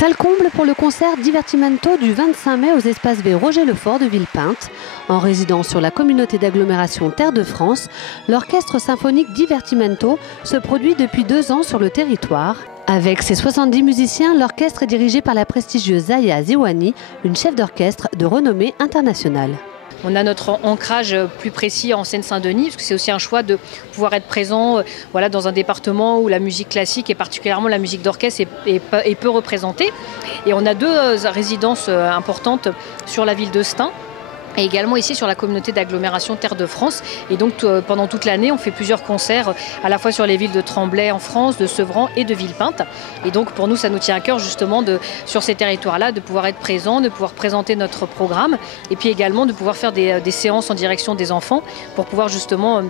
Salle comble pour le concert Divertimento du 25 mai aux espaces V Roger Lefort de Villepinte. En résidence sur la communauté d'agglomération Terre de France, l'orchestre symphonique Divertimento se produit depuis 2 ans sur le territoire. Avec ses 70 musiciens, l'orchestre est dirigé par la prestigieuse Zaya Ziwani, une chef d'orchestre de renommée internationale. On a notre ancrage plus précis en Seine-Saint-Denis, parce que c'est aussi un choix de pouvoir être présent dans un département où la musique classique et particulièrement la musique d'orchestre est peu représentée. Et on a 2 résidences importantes sur la ville de Stein. Et également ici sur la communauté d'agglomération Terre de France. Et donc pendant toute l'année, on fait plusieurs concerts à la fois sur les villes de Tremblay en France, de Sevran et de Villepinte. Et donc pour nous, ça nous tient à cœur justement sur ces territoires-là de pouvoir être présents, de pouvoir présenter notre programme et puis également de pouvoir faire des séances en direction des enfants pour pouvoir justement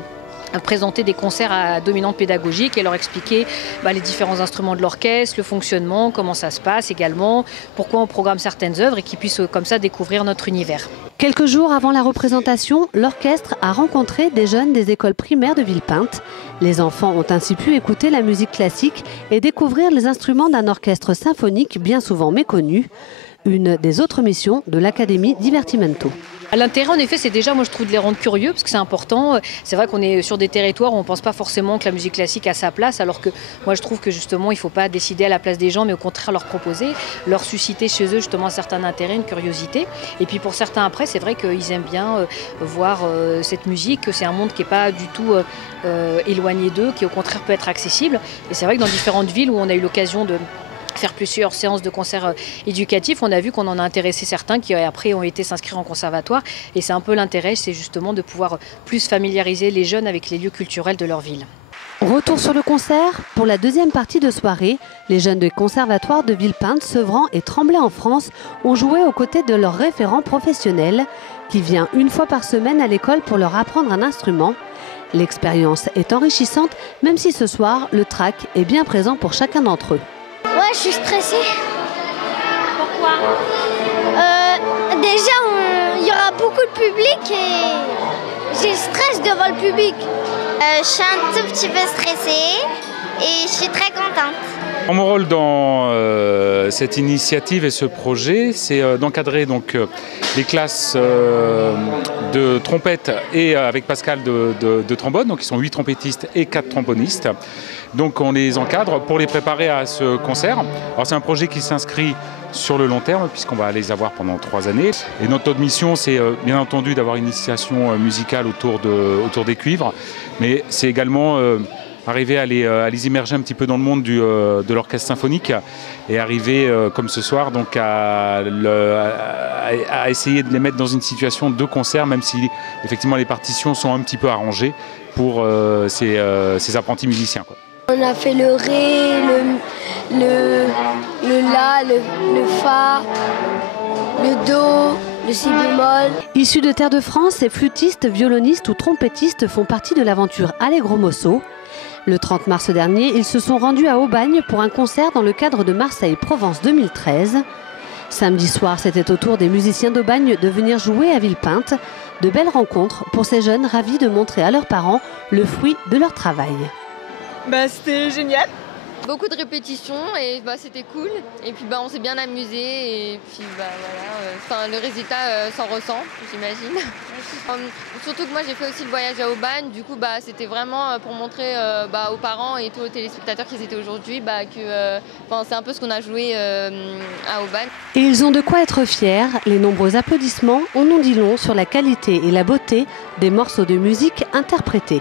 présenter des concerts à dominante pédagogique et leur expliquer les différents instruments de l'orchestre, le fonctionnement, comment ça se passe également, pourquoi on programme certaines œuvres et qu'ils puissent comme ça découvrir notre univers. Quelques jours avant la représentation, l'orchestre a rencontré des jeunes des écoles primaires de Villepinte. Les enfants ont ainsi pu écouter la musique classique et découvrir les instruments d'un orchestre symphonique bien souvent méconnu. Une des autres missions de l'Académie Divertimento. L'intérêt, en effet, c'est déjà, moi je trouve, de les rendre curieux, parce que c'est important. C'est vrai qu'on est sur des territoires où on ne pense pas forcément que la musique classique a sa place, alors que moi je trouve que justement, il ne faut pas décider à la place des gens, mais au contraire leur proposer, leur susciter chez eux justement un certain intérêt, une curiosité. Et puis pour certains après, c'est vrai qu'ils aiment bien voir cette musique, que c'est un monde qui n'est pas du tout éloigné d'eux, qui au contraire peut être accessible. Et c'est vrai que dans différentes villes où on a eu l'occasion de faire plusieurs séances de concerts éducatifs, on a vu qu'on en a intéressé certains qui après ont été s'inscrire en conservatoire et c'est un peu l'intérêt, c'est justement de pouvoir plus familiariser les jeunes avec les lieux culturels de leur ville. Retour sur le concert, pour la deuxième partie de soirée, les jeunes des conservatoires de Villepinte, Sevran et Tremblay en France ont joué aux côtés de leur référent professionnel qui vient une fois par semaine à l'école pour leur apprendre un instrument. L'expérience est enrichissante, même si ce soir, le trac est bien présent pour chacun d'entre eux. Ouais, je suis stressée. Pourquoi ? Déjà, il y aura beaucoup de public et j'ai le stress devant le public. Je suis un tout petit peu stressée et je suis très contente. Mon rôle dans cette initiative et ce projet, c'est d'encadrer les classes de trompette et avec Pascal de trombone. Donc ils sont 8 trompettistes et 4 trombonistes. Donc on les encadre pour les préparer à ce concert. Alors c'est un projet qui s'inscrit sur le long terme puisqu'on va les avoir pendant 3 années. Et notre autre mission, c'est bien entendu d'avoir une initiation musicale autour des cuivres, mais c'est également arriver à les immerger un petit peu dans le monde de l'orchestre symphonique et arriver, comme ce soir, donc à essayer de les mettre dans une situation de concert, même si effectivement les partitions sont un petit peu arrangées pour ces apprentis musiciens, quoi. On a fait le Ré, le La, le Fa, le Do, le Si bémol. Issus de Terre de France, ces flûtistes, violonistes ou trompettistes font partie de l'aventure Allegro Mosso. Le 30 mars dernier, ils se sont rendus à Aubagne pour un concert dans le cadre de Marseille-Provence 2013. Samedi soir, c'était au tour des musiciens d'Aubagne de venir jouer à Villepinte. De belles rencontres pour ces jeunes ravis de montrer à leurs parents le fruit de leur travail. C'était génial. Beaucoup de répétitions et c'était cool. Et puis on s'est bien amusé et puis voilà. Le résultat s'en ressent, j'imagine. Surtout que moi j'ai fait aussi le voyage à Aubagne. Du coup c'était vraiment pour montrer aux parents et tous les téléspectateurs qui étaient aujourd'hui que c'est un peu ce qu'on a joué à Aubagne. Et ils ont de quoi être fiers. Les nombreux applaudissements en ont dit long sur la qualité et la beauté des morceaux de musique interprétés.